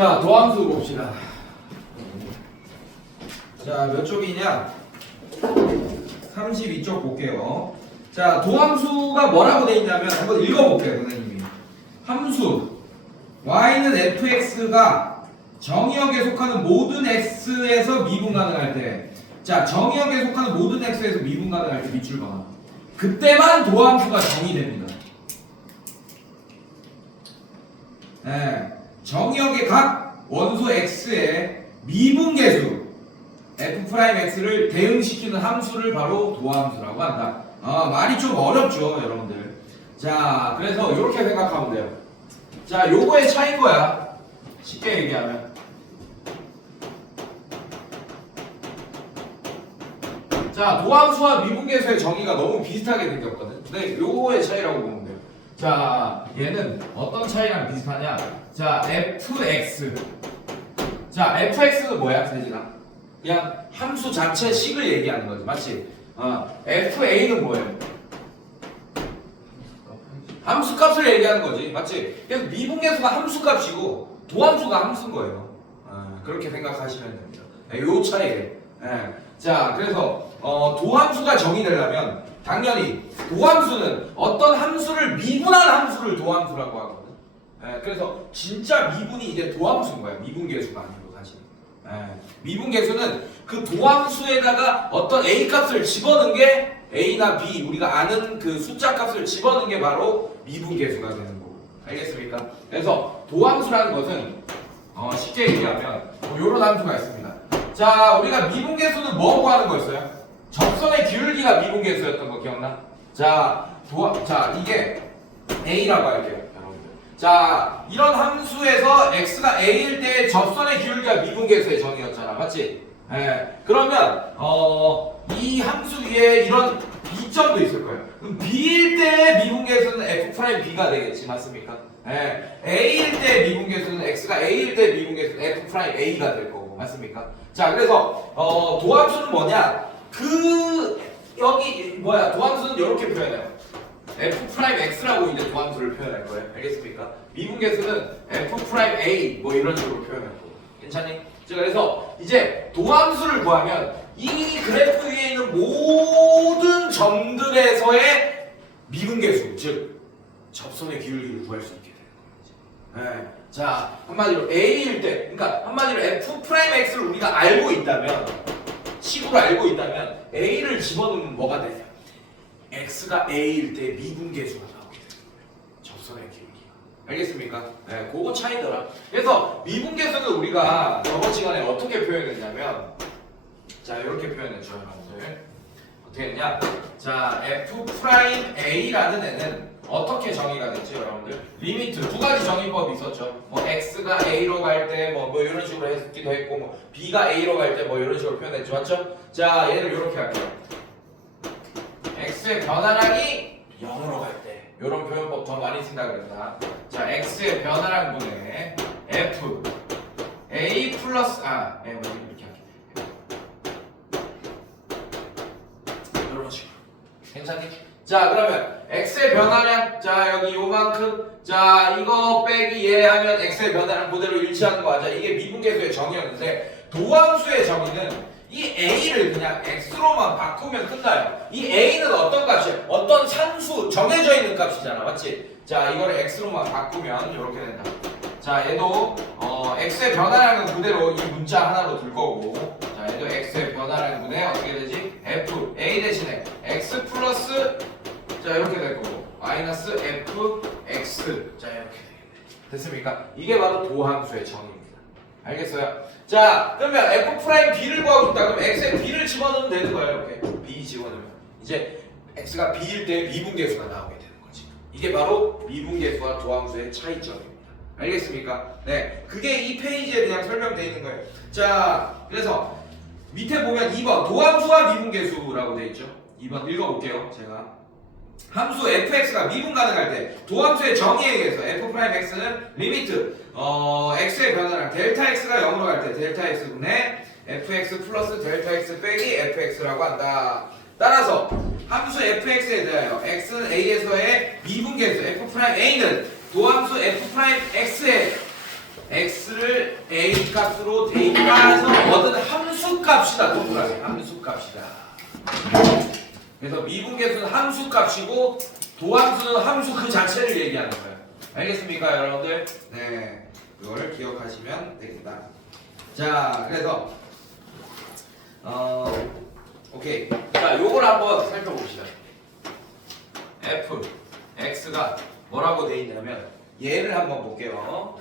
자, 도함수 봅시다. 자, 몇 쪽이냐? 32쪽 볼게요. 자, 도함수가 뭐라고 돼 있냐면 한번 읽어볼게요, 선생님이. 함수 y는 fx가 정의역에 속하는 모든 x에서 미분 가능할 때, 자, 정의역에 속하는 모든 x에서 미분 가능할 때 밑줄 봐. 그때만 도함수가 정의됩니다. 네. 정의역의 각 원소 x의 미분계수 f'x를 대응시키는 함수를 바로 도함수라고 한다. 말이 좀 어렵죠, 여러분들. 자, 그래서 이렇게 생각하면 돼요. 자, 요거의 차이인 거야. 쉽게 얘기하면. 자, 도함수와 미분계수의 정의가 너무 비슷하게 생겼거든. 근데 요거의 차이라고 보면 돼요. 자, 얘는 어떤 차이랑 비슷하냐? 자, fx. 자, fx는 뭐야, 세진아? 그냥 함수 자체 식을 얘기하는 거지, 맞지? fa는 뭐예요? 함수 값을 얘기하는 거지, 맞지? 그래서 미분계수가 함수 값이고 도함수가 함수인 거예요. 그렇게 생각하시면 됩니다. 요 차이에. 자, 그래서 도함수가 정의되려면 당연히 도함수는 어떤 함수를 미분한 함수를 도함수라고 하거든. 그래서 진짜 미분이 이제 도함수인 거야. 미분계수가 아니고 사실. 미분계수는 그 도함수에다가 어떤 a 값을 집어넣은 게 a나 b, 우리가 아는 그 숫자 값을 집어넣은 게 바로 미분계수가 되는 거고. 알겠습니까? 그래서 도함수라는 것은 쉽게 얘기하면 이런 함수가 있습니다. 자, 우리가 미분계수는 뭐 구하는 거였어요? 접선의 기울기가 미분계수였던 거 기억나? 자, 이게 a라고 할게요, 여러분들. 자, 이런 함수에서 x가 a일 때 접선의 기울기가 미분계수의 정의였잖아, 맞지? 그러면 이 함수 위에 이런 b점도 있을 거예요. 그럼 b일 때 미분계수는 f'b가 되겠지, 맞습니까? a일 때 미분계수는 x가 a일 때 미분계수는 f'a가 될 거고, 맞습니까? 자, 그래서 도함수는 뭐냐? 도함수는 이렇게 표현해요. f'x라고 이제 도함수를 표현할 거예요. 알겠습니까? 미분계수는 f'a 뭐 이런 식으로 표현할 거고. 괜찮니? 자, 그래서 이제 도함수를 구하면 이 그래프 위에 있는 모든 점들에서의 미분계수, 즉 접선의 기울기를 구할 수 있게 되는 거예요. 자, 한마디로 a일 때, 그러니까 한마디로 f'x를 우리가 알고 있다면, 식으로 알고 있다면 a를 집어넣으면 뭐가 되냐? x가 a일 때 미분계수가 나오게 됩니다. 접선의 기울기가. 알겠습니까? 그거 차이더라. 그래서 미분계수는 우리가 저번 시간에 어떻게 표현했냐면, 자, 이렇게 표현했죠, 여러분들. 어떻게 했냐? 자, f'a라는 애는 어떻게 정의가 됐지, 여러분들? 리미트 두 가지 정의법이 있었죠. 뭐 x가 a로 갈 때 뭐 이런 식으로 했기도 했고, 뭐 b가 a로 갈 때 뭐 이런 식으로 표현했죠, 맞죠? 자, 얘를 이렇게 할게요. x의 변화량이 0으로 갈 때, 이런 표현법 더 많이 쓴다 그랬다. 자, x의 변화량분의 f a 플러스 이렇게 할게. 이런 식으로. 괜찮니? 자, 그러면 x의 변화량, 자, 여기 요만큼, 자, 이거 빼기 얘 하면 x의 변화량 그대로 일치하는 거 맞아. 이게 미분계수의 정의였는데, 도함수의 정의는 이 a를 그냥 x로만 바꾸면 끝나요. 이 a는 어떤 값이야? 어떤 산수, 정해져 있는 값이잖아, 맞지? 자, 이거를 x로만 바꾸면 이렇게 된다. 자, 얘도 x의 변화량은 그대로 이 문자 하나로 둘 거고, 자, 얘도 x의 변화량분의 어떻게 되지? f, a 대신에 x 플러스, 자, 이렇게 될 거고, 마이너스 fx, 자, 이렇게 되겠네. 됐습니까? 이게 바로 도함수의 정의입니다. 알겠어요? 자, 그러면 f'b를 구하고 싶다. 그럼 x에 b를 집어넣으면 되는 거예요. 이렇게 b 집어넣으면 이제 x가 b일 때 미분계수가 나오게 되는 거지. 이게 바로 미분계수와 도함수의 차이점입니다. 알겠습니까? 네, 그게 이 페이지에 그냥 설명되어 있는 거예요. 자, 그래서 밑에 보면 2번 도함수와 미분계수라고 되어 있죠. 2번 읽어볼게요. 제가 함수 fx가 미분 가능할 때 도함수의 정의에 의해서 f'x는 리미트 x의 변화량 델타 x가 0으로 갈 때 델타 x분의 fx 플러스 델타 x 빼기 fx라고 한다. 따라서 함수 fx에 대하여 x는 a에서의 미분계수 f'a는 도함수 f'x의 x를 a 값으로 대입해서 얻은 함수 값이다. 동그라미 함수 값이다. 그래서 미분계수는 함수 값이고 도함수는 함수 그 자체를 얘기하는 거예요. 알겠습니까, 여러분들? 네, 그걸 기억하시면 됩니다. 자, 그래서 오케이. 자, 요걸 한번 살펴봅시다. f x가 뭐라고 돼 있냐면 얘를 한번 볼게요.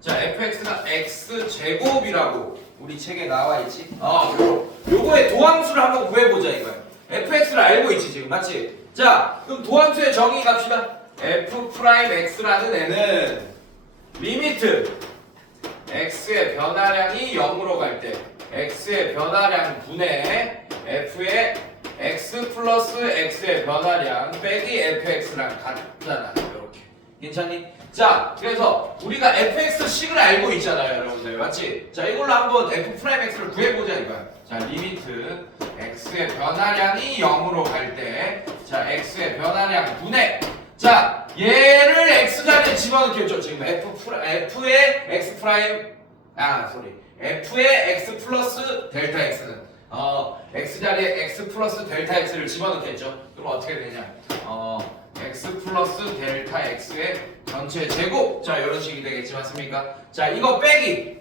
자, fx가 x 제곱이라고 우리 책에 나와 있지. 요거의 도함수를 한번 구해보자 이거야. fx를 알고 있지 지금, 맞지? 자, 그럼 도함수의 정의 갑시다. f'x라는 애는 리미트 x의 변화량이 0으로 갈 때 x의 변화량 분의 f의 x 플러스 x의 변화량 빼기 fx랑 같잖아. 이렇게 괜찮니? 자, 그래서 우리가 fx식을 알고 있잖아요, 여러분들, 맞지? 자, 이걸로 한번 f'x를 구해보자 이거야. 자, 리미트 x의 변화량이 0으로 갈 때 자, x의 변화량 분의 자, 얘를 x자리에 집어넣겠죠. 지금 f의 x 프라임 f의 x 플러스 델타 x는 x자리에 x 플러스 델타 x를 집어넣겠죠. 그럼 어떻게 되냐? x 플러스 델타 x의 전체 제곱. 자, 이런 식이 되겠지, 맞습니까? 자, 이거 빼기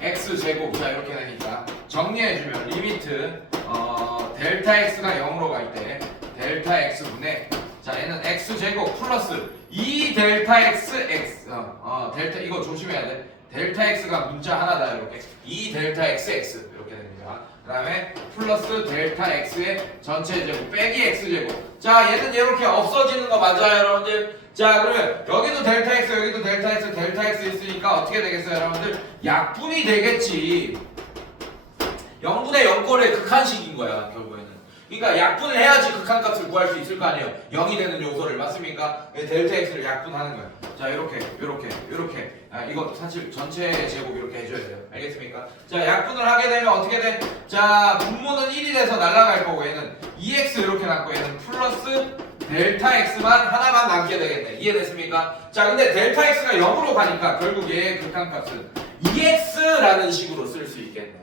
x 제곱. 자, 이렇게 되니까 정리해주면 리미트 델타 x가 0으로 갈 때 델타 x 분의 자, 얘는 x 제곱 플러스 2 델타 x 델타 이거 조심해야 돼. 델타 x가 문자 하나다. 이렇게 2 델타 x 이렇게 됩니다. 그 다음에 플러스 델타 x의 전체 제곱 빼기 x 제곱. 자, 얘는 이렇게 없어지는 거 맞아요, 여러분들? 자, 그러면 여기도 델타 x 여기도 델타 x 있으니까 어떻게 되겠어요, 여러분들? 약분이 되겠지. 0분의 0꼴의 극한식인 거야, 결국에는. 그러니까 약분을 해야지 극한값을 구할 수 있을 거 아니에요. 0이 되는 요소를, 맞습니까? 델타 x를 약분하는 거야. 자, 이렇게 이거 사실 전체 제곱 이렇게 해줘야 돼요. 알겠습니까? 자, 약분을 하게 되면 어떻게 돼? 자, 분모는 1이 돼서 날아갈 거고 얘는 2x 이렇게 남고 얘는 플러스 델타 x만 하나만 남게 되겠네. 이해됐습니까? 자, 근데 델타 x가 0으로 가니까 결국 얘의 극한값은 2x라는 식으로 쓸 수 있겠네.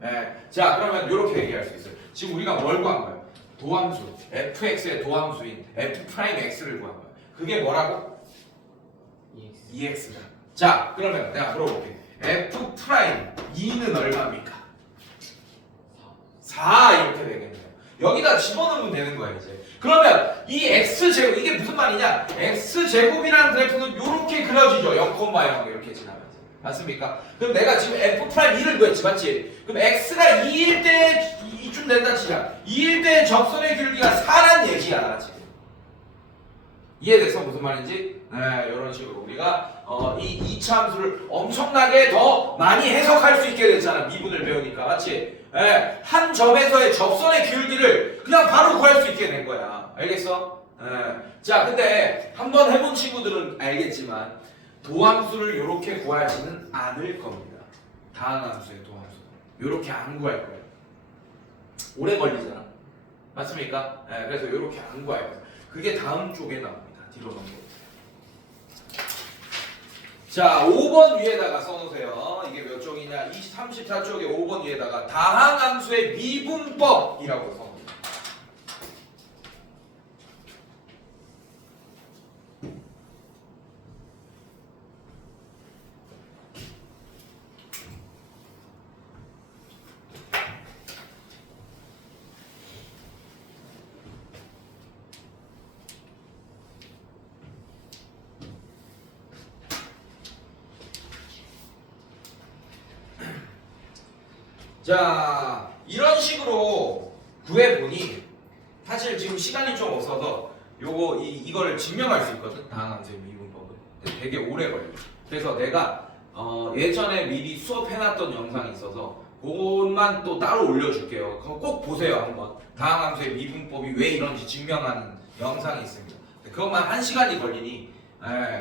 네. 자, 그러면 이렇게 얘기할 수 있어요. 지금 우리가 뭘 구한 거예요? 도함수, fx의 도함수인 f'x를 구한 거예요. 그게 뭐라고? 2x다. 자, 그러면 내가 물어볼게. f'2는 얼마입니까? 4 이렇게 되겠네요. 여기다 집어넣으면 되는 거예요, 이제. 그러면 이 x제곱, 이게 무슨 말이냐? x제곱이라는 그래프는 이렇게 그려지죠. 0,0 이렇게 지나면서. 맞습니까? 그럼 내가 지금 f'2를 구했지, 맞지? 그럼 x가 2일 때 이쯤 된다 치자. 2일 때 접선의 길이가 4란 얘기야, 지금. 이해돼서 무슨 말인지? 네, 이런 식으로 우리가 이 2차 함수를 엄청나게 더 많이 해석할 수 있게 됐잖아. 미분을 배우니까, 맞지? 네, 한 점에서의 접선의 길이를 그냥 바로 구할 수 있게 된 거야. 알겠어? 네. 자, 근데 한번 해본 친구들은 알겠지만 도함수를 이렇게 구하지는 않을 겁니다. 다항함수의 도함수 이렇게 안 구할 거예요. 오래 걸리잖아. 맞습니까? 네, 그래서 이렇게 안 구할 거예요. 그게 다음 쪽에 나옵니다. 뒤로 넘겨. 자, 5번 위에다가 써놓으세요. 이게 몇 쪽이냐? 34쪽에 5번 위에다가 다항함수의 미분법이라고 써놓습니다. 자, 이런 식으로 구해보니 사실 지금 시간이 좀 없어서 이거를 증명할 수 있거든. 다항함수의 미분법은. 되게 오래 걸려. 그래서 내가 예전에 미리 수업해놨던 영상이 있어서 그것만 또 따로 올려줄게요. 그거 꼭 보세요 한번. 다항함수의 미분법이 왜 이런지 증명하는 영상이 있습니다. 그것만 1시간이 걸리니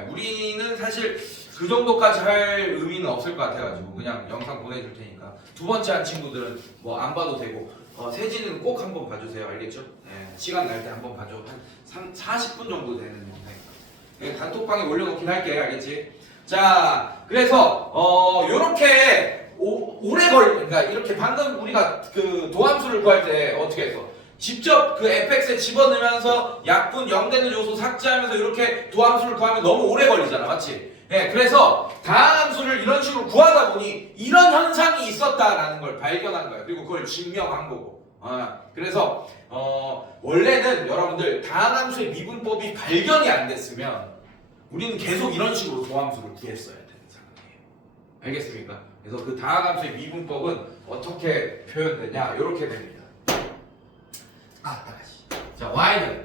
우리는 사실 그 정도까지 할 의미는 없을 것 같아가지고 그냥 영상 보내줄 테니까 두 번째 한 친구들은 뭐 안 봐도 되고 세진은 꼭 한번 봐주세요. 알겠죠? 시간 날 때 한번 봐줘. 한 40분 정도 되는 영상이니까 단톡방에 올려놓긴 할게. 알겠지? 자, 그래서 요렇게 그러니까 이렇게 방금 우리가 그 도함수를 구할 때 어떻게 해서 직접 그 fx에 집어넣으면서 약분 0 되는 요소 삭제하면서 이렇게 도함수를 구하면 너무 오래 걸리잖아, 맞지? 예, 그래서 다항함수를 이런 식으로 구하다 보니 이런 현상이 있었다라는 걸 발견한 거야. 그리고 그걸 증명한 거고. 그래서 원래는 여러분들 다항함수의 미분법이 발견이 안 됐으면 우리는 계속 이런 식으로 도함수를 구했어야 되는 상황이에요. 알겠습니까? 그래서 그 다항함수의 미분법은 어떻게 표현되냐? 이렇게 됩니다. 다시. 자, y는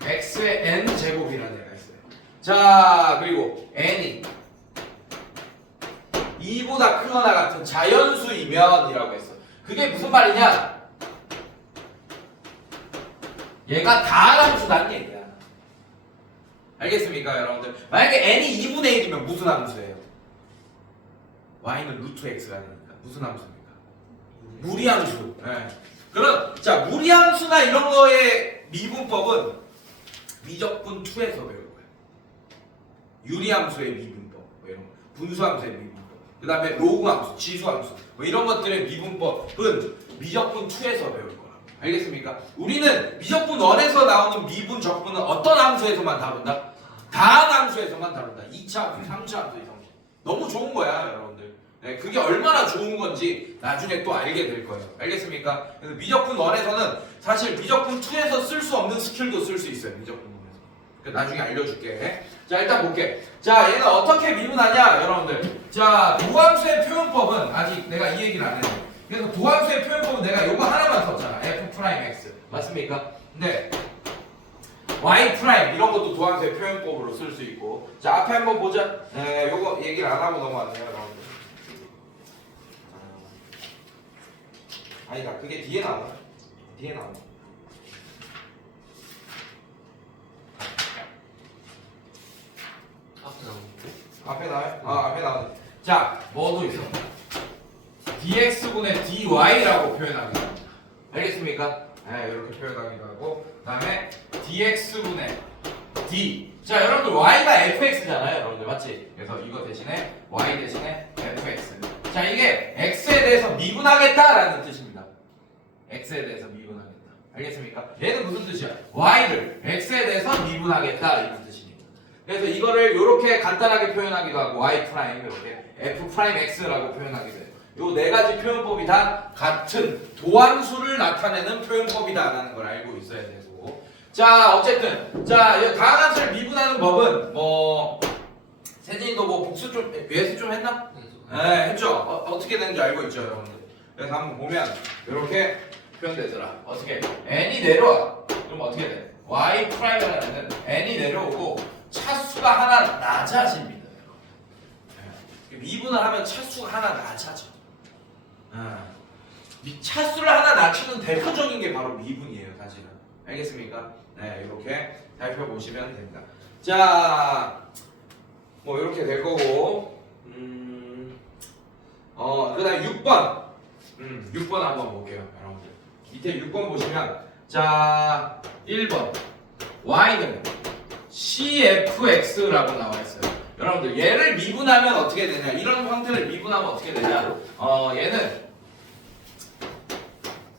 x의 n 제곱이라는 애가 있어요. 자, 그리고 n이 2보다 크거나 같은 자연수이면 이라고 했어. 그게 무슨 말이냐? 얘가 다항함수라는 얘기야. 알겠습니까, 여러분들? 만약에 n이 2분의 1이면 무슨 함수예요? y는 루트 x가 되니까 무슨 함수입니까? 무리함수. 네. 그럼 자, 무리함수나 이런 거의 미분법은 미적분 2에서 배울 거예요. 유리함수의 미분법, 뭐 이런 거. 분수함수의 미분법. 그 다음에 로그함수, 지수함수, 뭐 이런 것들의 미분법은 미적분 2에서 배울 거라고. 알겠습니까? 우리는 미적분 1에서 나오는 미분 적분은 어떤 함수에서만 다룬다? 다항함수에서만 다룬다. 2차 함수, 3차 함수, 이런 거. 너무 좋은 거야, 여러분들. 네, 그게 얼마나 좋은 건지 나중에 또 알게 될 거예요. 알겠습니까? 그래서 미적분 1에서는 사실 미적분 2에서 쓸 수 없는 스킬도 쓸 수 있어요. 미적분 1에서. 나중에 알려줄게. 자, 일단 볼게. 자, 얘는 어떻게 미분하냐, 여러분들. 자, 도함수의 표현법은 아직 내가 이 얘기를 안 했네. 그래서 도함수의 표현법은 내가 요거 하나만 썼잖아. f'(x) 맞습니까? 네. y' 이런 것도 도함수의 표현법으로 쓸 수 있고. 자, 앞에 한번 보자. 네, 요거 얘기를 안 하고 넘어왔네요, 여러분들. 아니다, 그게 뒤에 나오나? 뒤에 나오나? 앞에 나와요? 앞에 나오네. 자, 뭐도 있어? dx분의 dy라고 표현하기도 합니다. 알겠습니까? 네, 이렇게 표현하기도 하고, 그 다음에 dx분의 d. 자, 여러분들 y가 fx잖아요, 여러분들 맞지? 그래서 이거 대신에 y 대신에 fx. 자, 이게 x에 대해서 미분하겠다라는 뜻입니다. x에 대해서 미분하겠다. 알겠습니까? 얘는 무슨 뜻이야? y를 x에 대해서 미분하겠다 이런 뜻입니다. 그래서 이거를 이렇게 간단하게 표현하기도 하고 y' 이렇게 f'x라고 표현하기도 해요. 요 네 가지 표현법이 다 같은 도함수를 나타내는 표현법이다라는 걸 알고 있어야 되고. 자, 어쨌든 자, 다항함수를 미분하는 법은 뭐 세진이도 뭐 복수 좀 외수 좀 했나? 네, 했죠. 어떻게 되는지 알고 있죠, 여러분들. 그래서 한번 보면 이렇게 표현되더라. 어떻게? n이 내려와. 그럼 어떻게 돼? y'라는 n이 내려오고 차수가 하나 낮아집니다. 미분을 하면 차수가 하나 낮아져. 차수를 하나 낮추는 대표적인 게 바로 미분이에요, 사실은. 알겠습니까? 네, 이렇게 살펴보시면 됩니다. 자, 뭐 이렇게 될 거고, 그 다음에 6번. 6번 한번 볼게요, 여러분들. 밑에 6번 보시면, 자, 1번. y는 cfx라고 나와 있어요. 여러분들, 얘를 미분하면 어떻게 되냐? 이런 형태를 미분하면 어떻게 되냐? 얘는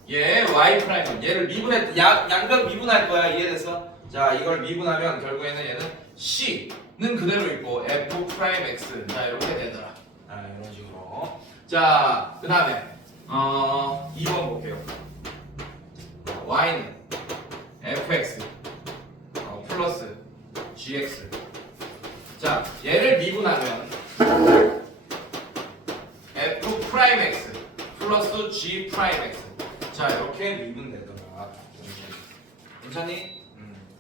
얘 y', 얘를 미분해, 양변 미분할 거야, 이해됐어? 자, 이걸 미분하면 결국에는 얘는 c는 그대로 있고 f'x. 자, 이렇게 되더라. 이런 식으로. 자, 그 다음에 2번 볼게요. y는 fx 플러스 gx. 자, 얘를 미분하면 f'x 플러스 g'x. 자, 이렇게 미분되더라. 괜찮니?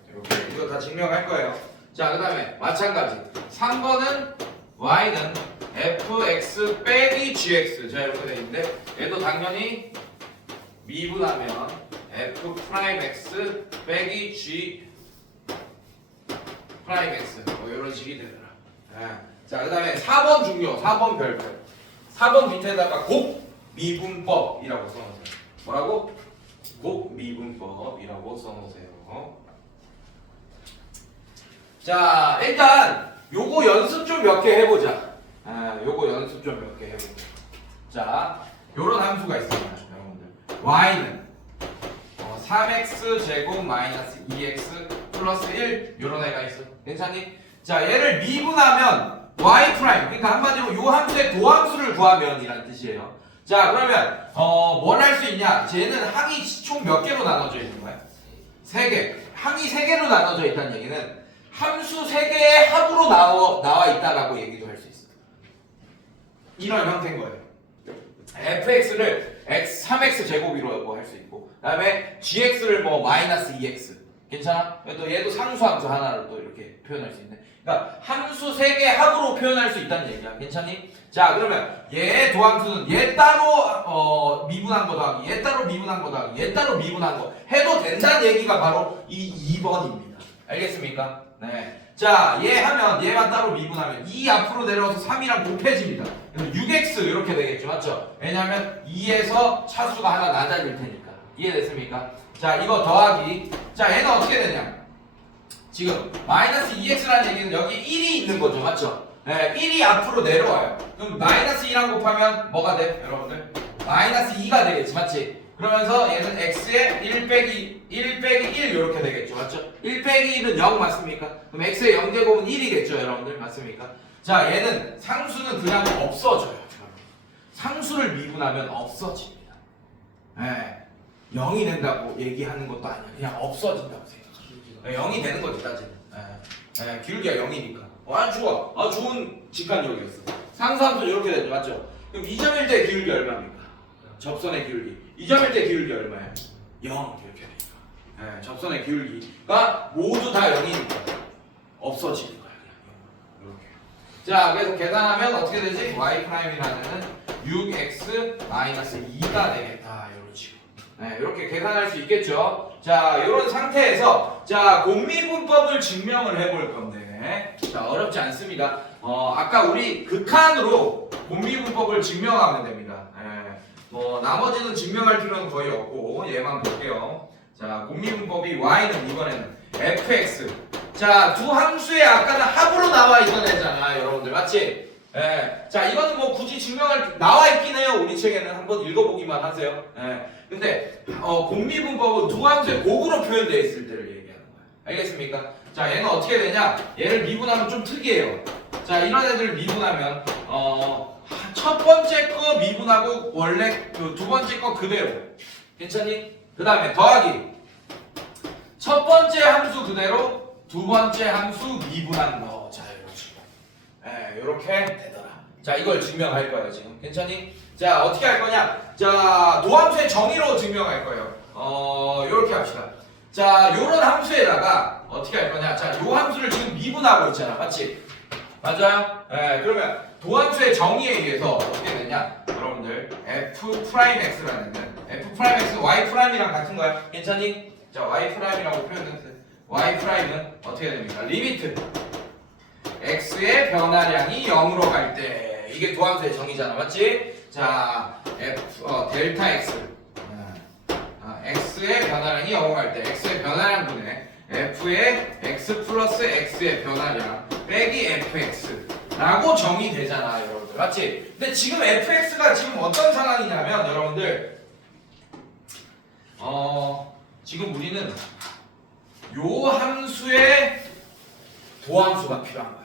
이렇게 이거 다 증명할 거예요. 자, 그 다음에 마찬가지 3번은 y는 fx 빼기 gx. 자, 이렇게 돼 있는데 얘도 당연히 미분하면 f'x 빼기 g'x 뭐 이런 식이 되더라. 자, 그 다음에 4번 중요, 4번 별표. 4번 밑에다가 곱미분법이라고 써놓으세요. 뭐라고? 곱미분법이라고 써놓으세요. 자, 일단 요거 연습 좀 몇 개 해보자. 요거 연습 좀 몇 개 해보자. 자, 요런 함수가 있습니다, 여러분들. y는 3x 제곱 마이너스 2x 플러스 1 요런 애가 있어. 괜찮니? 자, 얘를 미분하면 y 프라임. 그러니까 한마디로 요 함수의 도함수를 구하면 이란 뜻이에요. 자, 그러면 뭘 할 수 있냐? 쟤는 항이 총 몇 개로 나눠져 있는 거야? 3개. 항이 3개로 나눠져 있다는 얘기는 함수 3개의 합으로 나와 있다라고 얘기도 할 수 있어. 이런 형태인 거예요. fx를 3x 제곱이라고 할 수 있고, 그 다음에 gx를 뭐 마이너스 2x. 괜찮아? 또 얘도 상수함수 하나를 또 이렇게 표현할 수 있네. 그러니까 함수 3개 합으로 표현할 수 있다는 얘기야. 괜찮니? 자, 그러면 얘의 도함수는 얘 따로 미분한 거 더하기, 얘 따로 미분한 거 더하기, 얘 따로 미분한 거 해도 된다는 얘기가 바로 이 2번입니다. 알겠습니까? 네. 자, 얘 하면 얘만 따로 미분하면 2 앞으로 내려와서 3이랑 곱해집니다. 그래서 6x 이렇게 되겠죠. 맞죠? 왜냐하면 2에서 차수가 하나 낮아질 테니까. 이해됐습니까? 자, 이거 더하기. 자, 얘는 어떻게 되냐? 지금 마이너스 2x라는 얘기는 여기 1이 있는 거죠. 맞죠? 네, 1이 앞으로 내려와요. 그럼 마이너스 2랑 곱하면 뭐가 돼? 여러분들? 마이너스 2가 되겠지. 맞지? 그러면서 얘는 x에 1 빼기 1 이렇게 되겠죠. 맞죠? 1 빼기 1은 0 맞습니까? 그럼 x의 0제곱은 1이겠죠. 여러분들 맞습니까? 자, 얘는 상수는 그냥 없어져요. 상수를 미분하면 없어집니다. 네. 0이 된다고 얘기하는 것도 아니야. 그냥 없어진다고 생각해. 0이 되는 거지 따지면. 기울기가 0이니까. 아주 좋아. 좋은 직관적이었어. 상수함수 이렇게 되죠. 맞죠? 그럼 2점일 때 기울기 얼마입니까? 접선의 기울기. 2점일 때 기울기 얼마예요? 0 이렇게 되니까. 접선의 기울기가 모두 다 0이니까 없어지는 거야. 이렇게. 자, 그래서 계산하면 어떻게 되지? y 프라임이라는 6x-2가 되겠다. 이런 식으로. 네, 이렇게 계산할 수 있겠죠. 자, 이런 상태에서 자, 곱미분법을 증명을 해볼 건데, 자, 어렵지 않습니다. 아까 우리 극한으로 곱미분법을 증명하면 됩니다. 뭐 나머지는 증명할 필요는 거의 없고 얘만 볼게요. 자, 곱미분법이 y는 이번에는 fx. 자, 두 함수의 아까는 합으로 나와 있던 애잖아, 여러분들 맞지? 자, 이거는 뭐 굳이 증명할 나와 있긴 해요. 우리 책에는 한번 읽어보기만 하세요. 근데 곱미분법은 두 함수의 곱으로 표현되어 있을 때를 얘기하는 거야. 알겠습니까? 자, 얘는 어떻게 되냐? 얘를 미분하면 좀 특이해요. 자, 이런 애들을 미분하면 첫 번째 거 미분하고 원래 그 두 번째 거 그대로. 괜찮니? 그 다음에 더하기. 첫 번째 함수 그대로 두 번째 함수 미분한 거. 자, 이렇게 되더라. 자, 이걸 증명할 거예요 지금. 괜찮니? 자, 어떻게 할 거냐? 자, 도함수의 정의로 증명할 거예요. 이렇게 합시다. 자, 요런 함수에다가 어떻게 할 거냐? 자, 요 함수를 지금 미분하고 있잖아. 맞지? 맞아요? 그러면 도함수의 정의에 의해서 어떻게 되냐? 여러분들 f'x라는 f'x y'이랑 같은 거야. 괜찮니? 자, y'이라고 표현했어요. y'은 어떻게 됩니까? 리미트 x의 변화량이 0으로 갈 때 이게 도함수의 정의잖아. 맞지? 자, 델타 x x의 변화량이 0으로 갈 때 x의 변화량분의 f의 x 플러스 x의 변화량 빼기 fx라고 정의되잖아, 여러분들. 맞지? 근데 지금 fx가 지금 어떤 상황이냐면 여러분들 지금 우리는 요 함수의 도함수가 필요한 거야.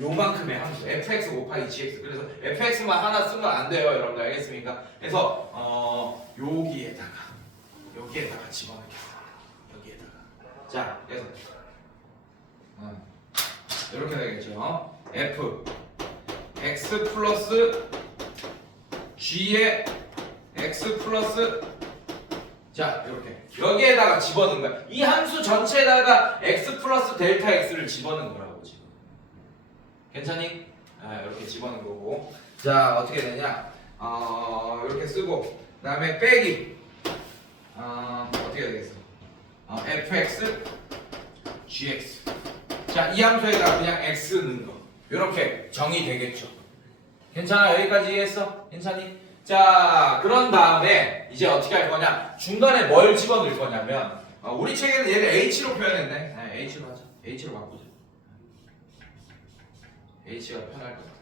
요만큼의 함수 fx 곱하기 gx. 그래서 fx만 하나 쓰면 안 돼요, 여러분들. 알겠습니까? 그래서 여기에다가 집어넣겠습니다. 여기에다가. 자, 그래서 이렇게 되겠죠. f x 플러스 g의 x 플러스 자, 이렇게 여기에다가 집어넣은 거야. 이 함수 전체에다가 x 플러스 델타 x를 집어넣은 거라고 지금. 괜찮니? 이렇게 집어넣은 거고. 자, 어떻게 되냐? 이렇게 쓰고 그다음에 빼기. 어떻게 되겠어? fx gx. 자, 이 함수에다가 그냥 x 넣은 거. 이렇게 정의되겠죠. 괜찮아? 여기까지 이해했어? 괜찮니? 자, 그런 다음에 이제 어떻게 할 거냐? 중간에 뭘 집어넣을 거냐면 우리 책에는 얘를 h로 표현했네. h로 하자. h로 바꾸자. h가 편할 것 같아요.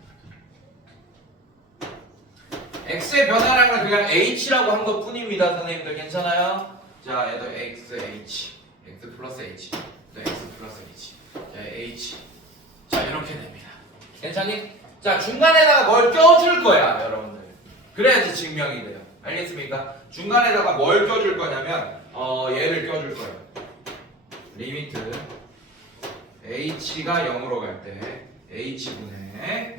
x의 변화량을 그냥 h라고 한 것 뿐입니다. 선생님들 괜찮아요? 자, 얘도 x 플러스 h, 또 x 플러스 h, 자, h. 자, 이렇게 됩니다. 괜찮니? 자, 중간에다가 뭘 껴줄 거야, 여러분들. 그래야지 증명이 돼요. 알겠습니까? 중간에다가 뭘 껴줄 거냐면, 얘를 껴줄 거예요. 리미트 h가 0으로 갈 때 h분의,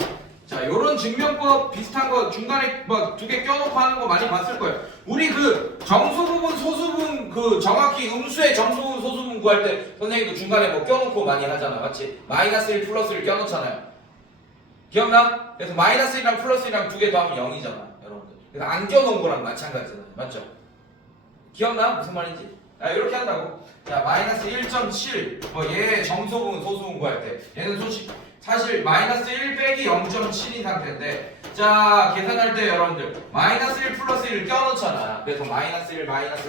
자, 요런 증명법 비슷한 거 중간에 뭐 두 개 껴놓고 하는 거 많이 봤을 거예요. 우리 그 정수 부분, 소수 부분, 그 정확히 음수의 정수 부분, 소수 부분 구할 때 선생님도 중간에 뭐 껴놓고 많이 하잖아, 맞지? 마이너스 1, 플러스 1 껴놓잖아요. 기억나? 그래서 마이너스 1이랑 플러스 1이랑 두 개 더하면 0이잖아, 여러분들. 그래서 안 껴놓은 거랑 마찬가지잖아요, 맞죠? 기억나? 무슨 말인지? 이렇게 한다고. 자, 마이너스 1.7, 뭐 얘 정수 부분, 소수 부분 구할 때 얘는 사실 마이너스 1 빼기 0.7인 상태인데, 자, 계산할 때 여러분들 마이너스 1 플러스 1을 껴놓잖아. 그래서 마이너스 1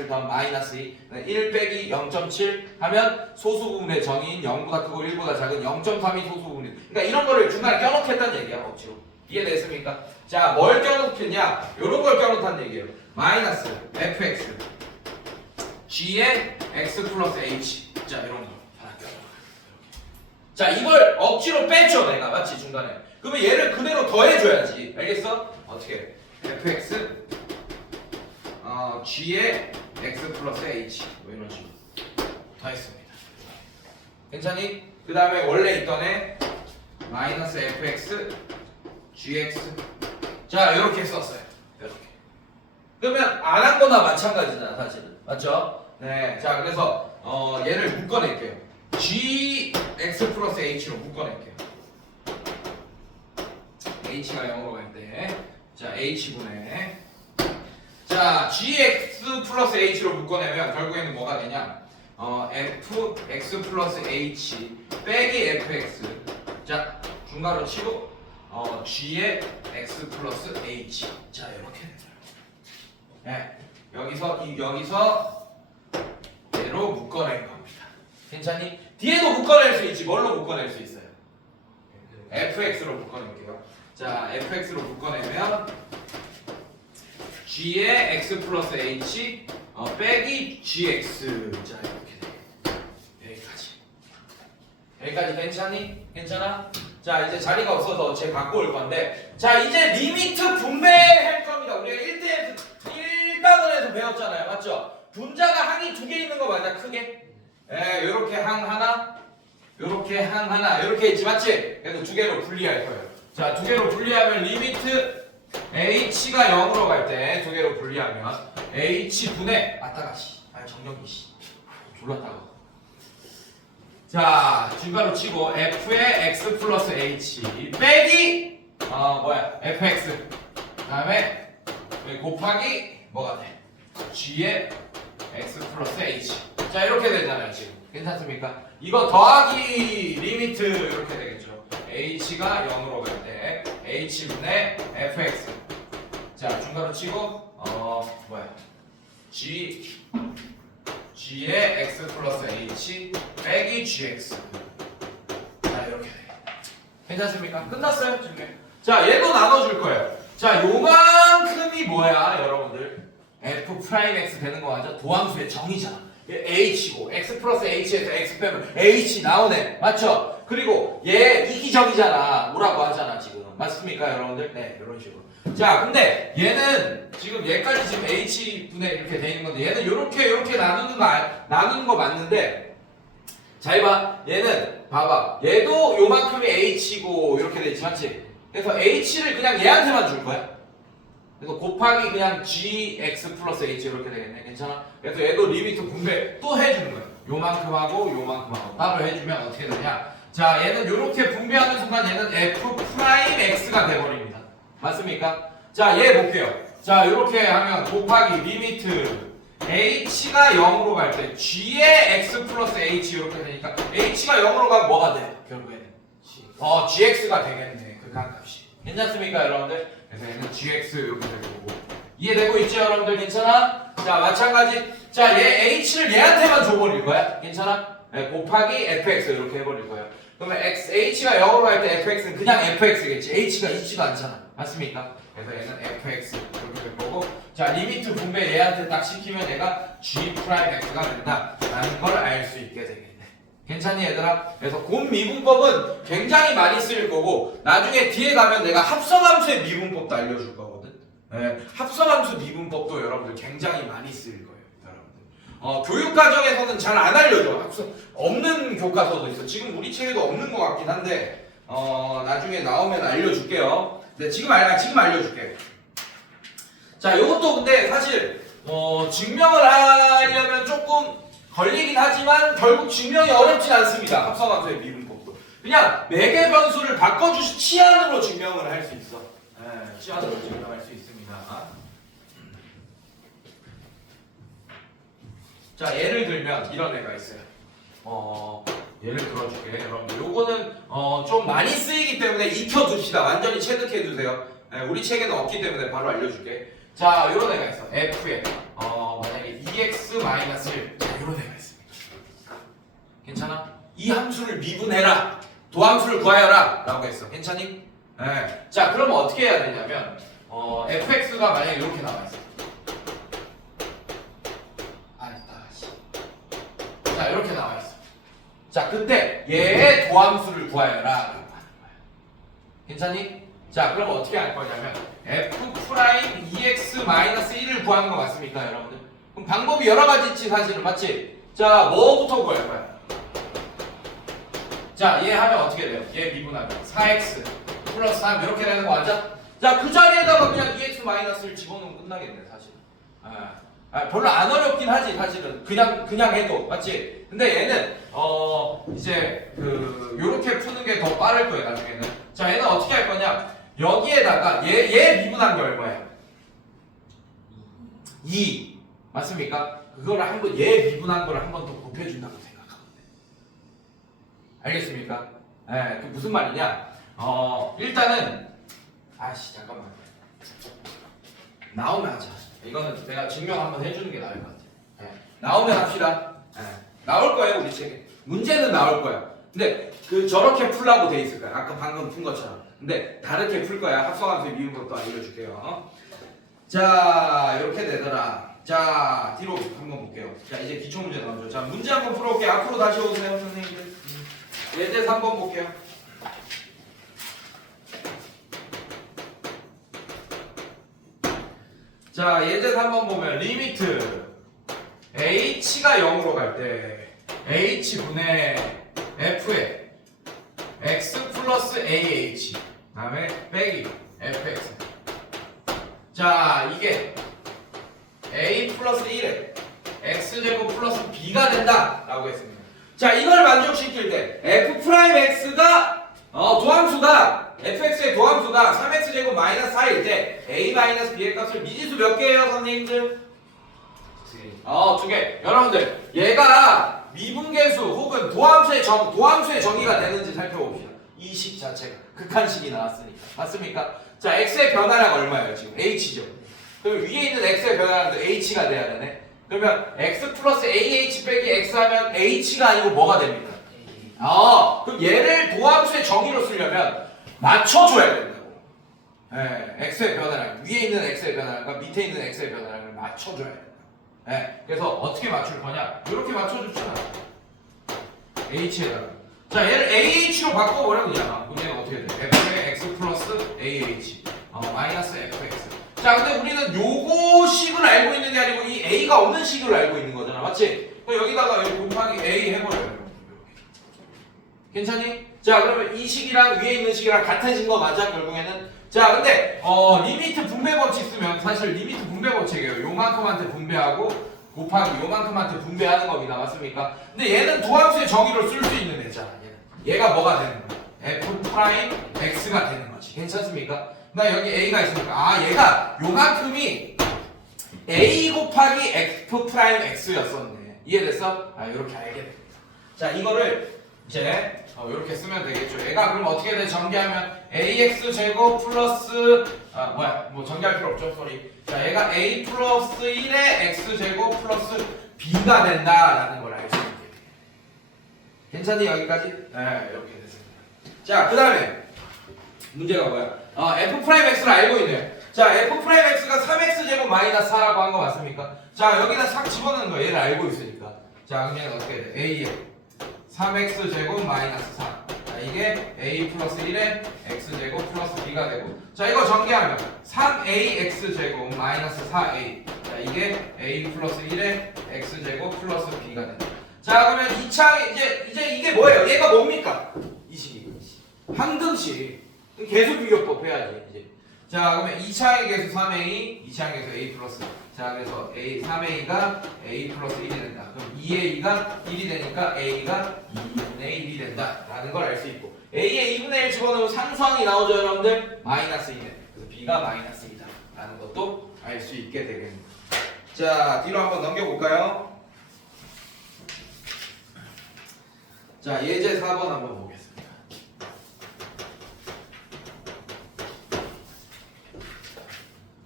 더하면 마이너스 2, 1 빼기 0.7 하면 소수 부분의 정의인 0보다 크고 1보다 작은 0.3이 소수 부분이. 그러니까 이런 거를 중간에 껴놓겠다는 얘기야, 억지로. 이해됐습니까? 자, 뭘 껴놓겠냐? 요런 걸 껴놓다는 얘기예요. 마이너스 fx g의 x 플러스 h. 자, 이런 거 하나 껴놓아. 자, 이걸 억지로 빼줘, 내가. 맞지? 중간에. 그러면 얘를 그대로 더해줘야지. 알겠어? 어떻게? fx g의 x 플러스 h. 뭐 이런 식으로 더했습니다. 괜찮니? 그 다음에 원래 있던 애 마이너스 fx gx. 자, 이렇게 썼어요. 이렇게. 그러면 안 한 거나 마찬가지잖아, 사실은. 맞죠? 네. 자, 그래서 얘를 묶어낼게요. gx 플러스 h로 묶어낼게요. h가 0으로 갈 때, 자, h분의, 자, gx 플러스 h로 묶어내면 결국에는 뭐가 되냐? fx 플러스 h 빼기 fx. 자, 중괄호 치고 g의 x 플러스 h. 자, 이렇게 되죠. 네. 여기서 얘로 묶어낸 겁니다. 괜찮니? 뒤에도 묶어낼 수 있지. 뭘로 묶어낼 수 있어요? fx로 묶어낼게요. 자, fx로 묶어내면 g의 x 플러스 h 빼기 gx. 자, 이렇게 돼. 여기까지 괜찮니? 괜찮아? 자, 이제 자리가 없어서 쟤 갖고 올 건데, 자, 이제 리미트 분배할 겁니다. 우리가 1단원에서 배웠잖아요, 맞죠? 분자가 항이 두 개 있는 거 맞아, 크게? 요렇게 항 하나, 요렇게 항 하나, 요렇게 있지, 맞지? 그래서 두 개로 분리할 거예요. 자, 두 개로 분리하면 리미트 h가 0으로 갈 때 두 개로 분리하면 h분의, 아따가 씨, 정정기 씨, 졸랐다고. 자, 중괄호 치고 f의 x 플러스 h 빼기 fx. 그다음에 곱하기 뭐가 돼? g의 x 플러스 h. 자, 이렇게 되잖아요, 지금. 괜찮습니까? 이거 더하기 리미트 이렇게 되겠죠. h가 0으로 갈 때 h분의 fx. 자, 중괄호 치고 g의 x 플러스 h 빼기 gx. 자, 이렇게 돼. 괜찮습니까? 끝났어요, 지금. 자, 얘도 나눠줄 거예요. 자, 요만큼이 뭐야, 여러분들? f'x 되는 거 맞아? 도함수의 정의잖아. h고 x 플러스 h에서 x 빼면 h 나오네, 맞죠? 그리고 얘 이기적이잖아. 뭐라고 하잖아, 지금. 맞습니까, 여러분들? 네, 이런 식으로. 자, 근데 얘는 지금 얘까지 지금 h분의 이렇게 돼 있는 건데, 얘는 요렇게 나누는 거 맞는데, 잘 봐. 얘는 봐봐. 얘도 요만큼이 h고 이렇게 돼 있지, 맞지? 그래서 h를 그냥 얘한테만 줄 거야. 그래서 곱하기 그냥 gx 플러스 h 이렇게 되겠네. 괜찮아? 그래서 얘도 리미트 분배 또 해주는 거야. 요만큼 하고 요만큼 하고 따로 해주면 어떻게 되냐? 자, 얘는 요렇게 분배하는 순간 얘는 f'x가 돼버립니다. 맞습니까? 자, 얘 볼게요. 자, 요렇게 하면 곱하기 리미트 h가 0으로 갈 때 g의 x 플러스 h 이렇게 되니까 h가 0으로 가면 뭐가 돼? 결국에는 gx가 되겠네. 그 값이. 괜찮습니까, 여러분들? 그래서 얘는 gx 이렇게 될 거고. 이해되고 있죠, 여러분들? 괜찮아? 자, 마찬가지. 자, 얘 h를 얘한테만 줘버릴 거야. 괜찮아? 네, 곱하기 fx 이렇게 해버릴 거예요. 그러면 h가 0으로 갈 때 fx는 그냥 fx겠지. h가 있지도 않잖아. 맞습니까? 그래서 얘는 fx 이렇게 될 거고, 자 리미트 분배 얘한테 딱 시키면 얘가 g 프라임 x가 된다라는 걸 알 수 있게 되겠네. 괜찮니 얘들아? 그래서 곰 미분법은 굉장히 많이 쓰일 거고, 나중에 뒤에 가면 내가 합성함수의 미분법도 알려줄 거거든. 네, 합성함수 미분법도 여러분들 굉장히 많이 쓰일 거예요, 여러분들. 교육 과정에서는 잘 안 알려줘. 없는 교과서도 있어. 지금 우리 책에도 없는 것 같긴 한데, 나중에 나오면 알려줄게요. 네, 지금 알려줄게. 자, 요것도 근데 사실 증명을 하려면 조금 걸리긴 하지만 결국 증명이 어렵진 않습니다. 합성함수의 미분법도. 그냥 매개 변수를 바꿔주시 치안으로 증명을 할 수 있어. 네, 치안으로 증명할 수 있습니다. 자, 예를 들면 이런 애가 있어요. 예를 들어줄게. 여러분들 요거는 좀 많이 쓰이기 때문에 익혀둡시다. 완전히 체득해두세요. 네, 우리 책에는 없기 때문에 바로 알려줄게. 자, 요런 애가 있어. f에 만약에 2x-1 자, 요런 애가 있습니다. 괜찮아? 이 함수를 미분해라. 도함수를 구하여라 라고 했어. 괜찮니? 네. 자, 그러면 어떻게 해야 되냐면 fx가 만약에 이렇게 나와있어. 자, 이렇게 나와있어. 자, 그때 얘의 도함수를 구하여라 라고 하는 거야. 괜찮니? 자, 그럼 어떻게 할 거냐면 f' 2x-1을 구하는 거 맞습니까, 여러분들? 그럼 방법이 여러 가지 있지, 사실은. 맞지? 자, 뭐부터 구할 거야? 자, 얘 하면 어떻게 돼요? 얘 미분하면 4x 플러스 3 이렇게 되는 거 맞아? 자, 그 자리에다가 그냥 2x-를 집어넣으면 끝나겠네, 사실. 별로 안 어렵긴 하지, 사실은. 그냥 해도. 맞지? 근데 얘는 이제 요렇게 푸는 게 더 빠를 거예요, 나중에는. 자, 얘는 어떻게 할 거냐? 여기에다가 얘 미분한 게 얼마예요? 2. 맞습니까? 그거를 한번 얘 미분한 거를 한 번 더 곱해준다고 생각하면 돼. 알겠습니까? 예, 그 무슨 말이냐? 일단은 잠깐만. 나오면 하자. 이거는 내가 증명 한번 해주는 게 나을 것 같아. 예, 나오면 합시다. 예, 나올 거예요, 우리 책에. 문제는 나올 거야. 근데 저렇게 풀라고 돼 있을 거야. 아까 방금 푼 것처럼. 근데 다르게 풀 거야. 합성함수의 미분법도 알려줄게요. 자, 이렇게 되더라. 자, 뒤로 한번 볼게요. 자, 이제 기초 문제 나오죠. 자, 문제 한번 풀어볼게요. 앞으로 다시 오세요, 선생님들. 예제 3번 볼게요. 자, 예제 3번 보면 리미트 h가 0으로 갈 때 h분의 f에 x 플러스 ah 다음에 빼기 fx. 자, 이게 a 플러스 1에 x제곱 플러스 b가 된다 라고 했습니다. 자, 이걸 만족시킬 때 f'x가 도함수가 fx의 도함수가 3x제곱 마이너스 4일 때 a 마이너스 b의 값을 미지수 몇 개예요, 선생님들? 두 개. 여러분들, 얘가 미분계수 혹은 도함수의 정의가 되는지 살펴봅시다. 이 식 자체가 극한식이 나왔으니까. 맞습니까? 자, x의 변화량 얼마예요, 지금? h죠. 그럼 위에 있는 x의 변화량도 h가 돼야 되네. 그러면 x 플러스 ah 빼기 x 하면 h가 아니고 뭐가 됩니까? 그럼 얘를 도함수의 정의로 쓰려면 맞춰줘야 된다고. x의 변화량, 위에 있는 x의 변화량과 밑에 있는 x의 변화량을 맞춰줘야 된다. 그래서 어떻게 맞출 거냐? 이렇게 맞춰줬잖아. h에다가. 자, 얘를 ah로 바꿔버려 그냥. 그럼 얘는 어떻게 돼? f의 x 플러스 ah 마이너스 fx. 자, 근데 우리는 요거 식을 알고 있는 게 아니고 이 a가 없는 식을 알고 있는 거잖아. 맞지? 그럼 여기다가 여기 곱하기 a 해버려요. 괜찮니? 자, 그러면 이 식이랑 위에 있는 식이랑 같아진 거 맞아, 결국에는? 자, 근데 리미트 분배 법칙 쓰면 사실 리미트 분배 법칙이에요. 요만큼한테 분배하고 곱하기 요만큼한테 분배하는 겁니다. 맞습니까? 근데 얘는 도함수의 정의로 쓸 수 있는 애잖아. 얘가 뭐가 되는 거야? f' x가 되는 거지. 괜찮습니까? 나 여기 a가 있으니까 얘가 요만큼이 a 곱하기 f' x였었네. 이해됐어? 이렇게 알게 됩니다. 자, 이거를 이제 이렇게 쓰면 되겠죠. 얘가 그럼 어떻게 돼? 전개하면 ax 제곱 플러스 뭐 전개할 필요 없죠. 소리. 자, 얘가 a 플러스 1의 x 제곱 플러스 b가 된다라는 걸 알 수 있게. 괜찮니 여기까지? 네, 이렇게 됐어. 자, 그 다음에 문제가 뭐야? F'X를 알고 있네. 자, F'X가 3X 제곱 마이너스 4라고 한 거 맞습니까? 자, 여기다 싹 집어넣는 거 얘를 알고 있으니까. 자, 그럼 얘는 어떻게 돼? A에 3X 제곱 마이너스 4. 자, 이게 A 플러스 1에 X 제곱 플러스 B가 되고. 자, 이거 전개하면 3AX 제곱 마이너스 4A. 자, 이게 A 플러스 1에 X 제곱 플러스 B가 된다. 자, 그러면 2차에 이제 이게 뭐예요? 얘가 뭡니까? 이 식이. 항등식. 계수 비교법 해야지, 이제. 자, 그러면 2차의 계수 3A, 2차의 계수 A 플러스. 자, 그래서 3A가 A 플러스 1이 된다. 그럼 2A가 1이 되니까 A가 2분의 1이 된다. 라는 걸 알 수 있고. A에 2분의 1 집어넣으면 상수항이 나오죠, 여러분들? 마이너스 2네. 그래서 B가 마이너스 2다. 라는 것도 알 수 있게 되겠습니다. 자, 뒤로 한번 넘겨볼까요? 자, 예제 4번 한번 보겠습니다.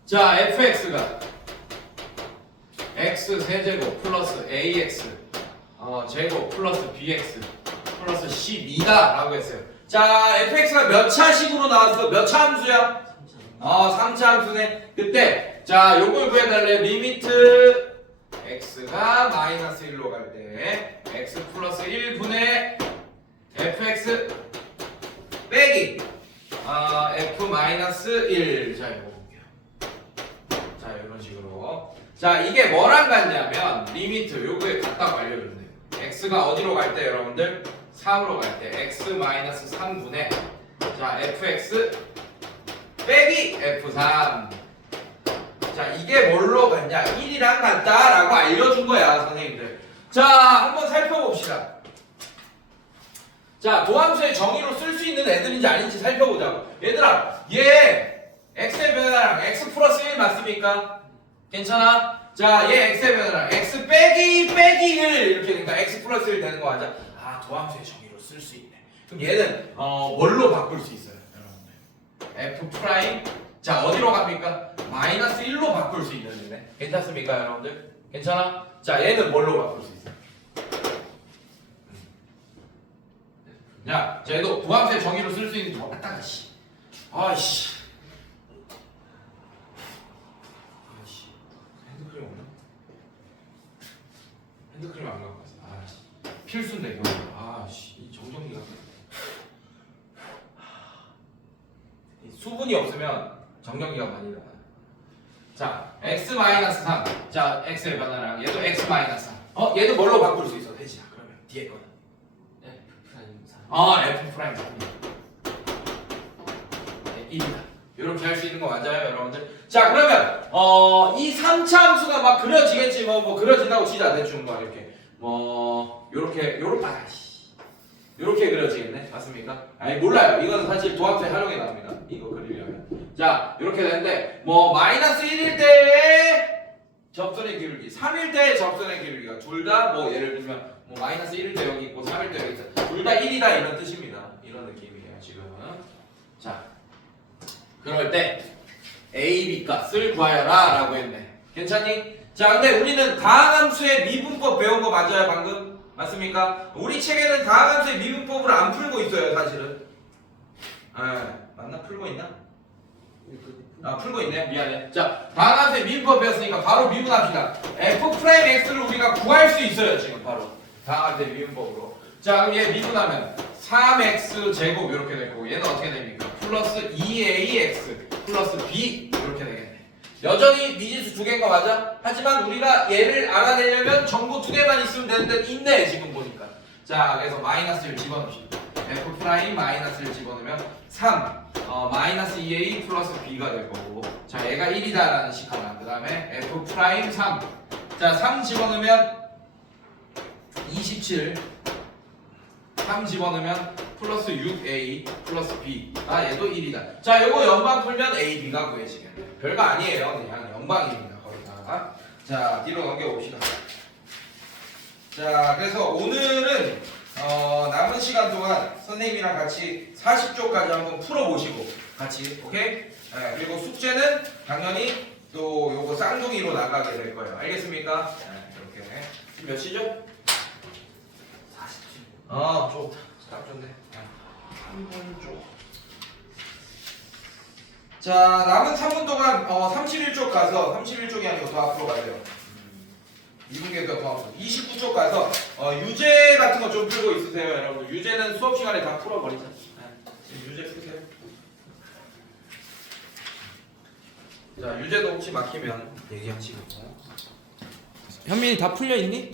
자, fx가 x 세제곱 플러스 ax 제곱 플러스 bx 플러스 12다 라고 했어요. 자, fx가 몇 차식으로 나왔어? 몇 차 함수야? 3차 함수네. 그때 자, 요걸 구해달래. 리미트 x가 마이너스 1로 갈 때 x 플러스 1분의 fx 빼기 f 마이너스 1. 자, 이거 볼게요. 자, 이런 식으로. 자, 이게 뭐랑 같냐면 리미트 요거에 같다고 알려줬네요. x가 어디로 갈 때 여러분들? 3으로 갈 때 x 마이너스 3분의 자, fx 빼기 f3. 자, 이게 뭘로 같냐? 1이랑 같다라고 알려준 거야, 선생님들. 자, 한번 살펴봅시다. 자, 도함수의 정의로 쓸 수 있는 애들인지 아닌지 살펴보자고. 얘들아, 얘 x의 변화랑 x 플러스 1 맞습니까? 괜찮아? 자, 얘 x의 변화랑 x 빼기 1 이렇게 되니까 x 플러스 1 되는 거 맞아? 아, 도함수의 정의로 쓸 수 있네. 그럼 얘는 뭘로 바꿀 수 있어요, 여러분들? f 프라임. 자, 어디로 갑니까? 마이너스 1로 바꿀 수 있는 애네. 괜찮습니까, 여러분들? 괜찮아? 자, 얘는 뭘로 바꿀 수 있어? 야, 쟤도 부함수의 정의로 쓸 수 있는 거 갖다가 씨. 아이씨. 핸드크림 없나? 핸드크림 안 갖고 왔어. 아씨. 필수인데 이거. 아씨. 이 정전기가. 수분이 없으면 정전기가 많이 나와요. 자, x-3. 자, x의 변화랑 얘도 x-3. 얘도 뭘로 바꿀 수 있어? 대신아. 그러면 뒤에 거는. F 프라임 1이다. 이렇게 할 수 있는 거 맞아요, 여러분들? 자, 그러면 이 3차 함수가 막 그려지겠지. 뭐 그려진다고 치자. 대충 뭐 이렇게 요렇게 요렇게 그려지겠네. 맞습니까? 아니, 몰라요. 이건 사실 도함수에 활용이 나옵니다. 이거 그리려면. 자, 이렇게 되는데 마이너스 1일 때의 접선의 기울기, 3일 때의 접선의 기울기가 둘 다 예를 들면 마이너스 1일 때 여기 있고 3일 때 여기 있어. 둘 다 1이다 이런 뜻입니다. 이런 느낌이에요, 지금은. 자, 그럴 때 A, B 값을 구하여라 라고 했네. 괜찮니? 자, 근데 우리는 다항함수의 미분법 배운 거 맞아요, 방금? 맞습니까? 우리 책에는 다항함수의 미분법을 안 풀고 있어요, 사실은. 맞나? 풀고 있나? 풀고 있네. 미안해. 자, 다항함수의 미분법 배웠으니까 바로 미분합시다. F'X를 우리가 구할 수 있어요, 지금 바로. 다항함수의 미분법으로. 자, 그럼 얘 미분하면 3x 제곱 이렇게 되고 얘는 어떻게 됩니까? 플러스 2ax 플러스 b 이렇게 되겠네. 여전히 미지수 두 개인 거 맞아? 하지만 우리가 얘를 알아내려면 전부 두 개만 있으면 되는데 있네, 지금 보니까. 자, 그래서 마이너스를 집어넣읍시다. f 프라임 마이너스를 집어넣으면 3 마이너스 2a 플러스 b가 될 거고. 자, 얘가 1이다라는 식 하나. 그 다음에 f 프라임 3. 자, 3 집어넣으면 27. 3 집어넣으면 플러스 6a 플러스 b. 얘도 1이다. 자, 요거 연방 풀면 a, b가 구해지겠네. 별거 아니에요. 그냥 연방입니다. 거의 다. 자, 뒤로 넘겨봅시다. 자, 그래서 오늘은 남은 시간 동안 선생님이랑 같이 40쪽까지 한번 풀어보시고 같이, 오케이? 네, 그리고 숙제는 당연히 또 요거 쌍둥이로 나가게 될 거예요. 알겠습니까? 네, 이렇게. 지금 몇 시죠? 40초. 좋다. 딱 좋네. 3분 쪽. 자, 남은 3분 동안 31쪽 가서 31쪽이 아니고 더 앞으로 가야 돼요. 2분계가 더 앞으로 29쪽 가서 유제 같은 거 좀 풀고 있으세요, 여러분들. 유제는 수업 시간에 다 풀어버리자. 네. 유제 푸세요. 자, 유제도 혹시 막히면 얘기하시고. 현민이 다 풀려 있니?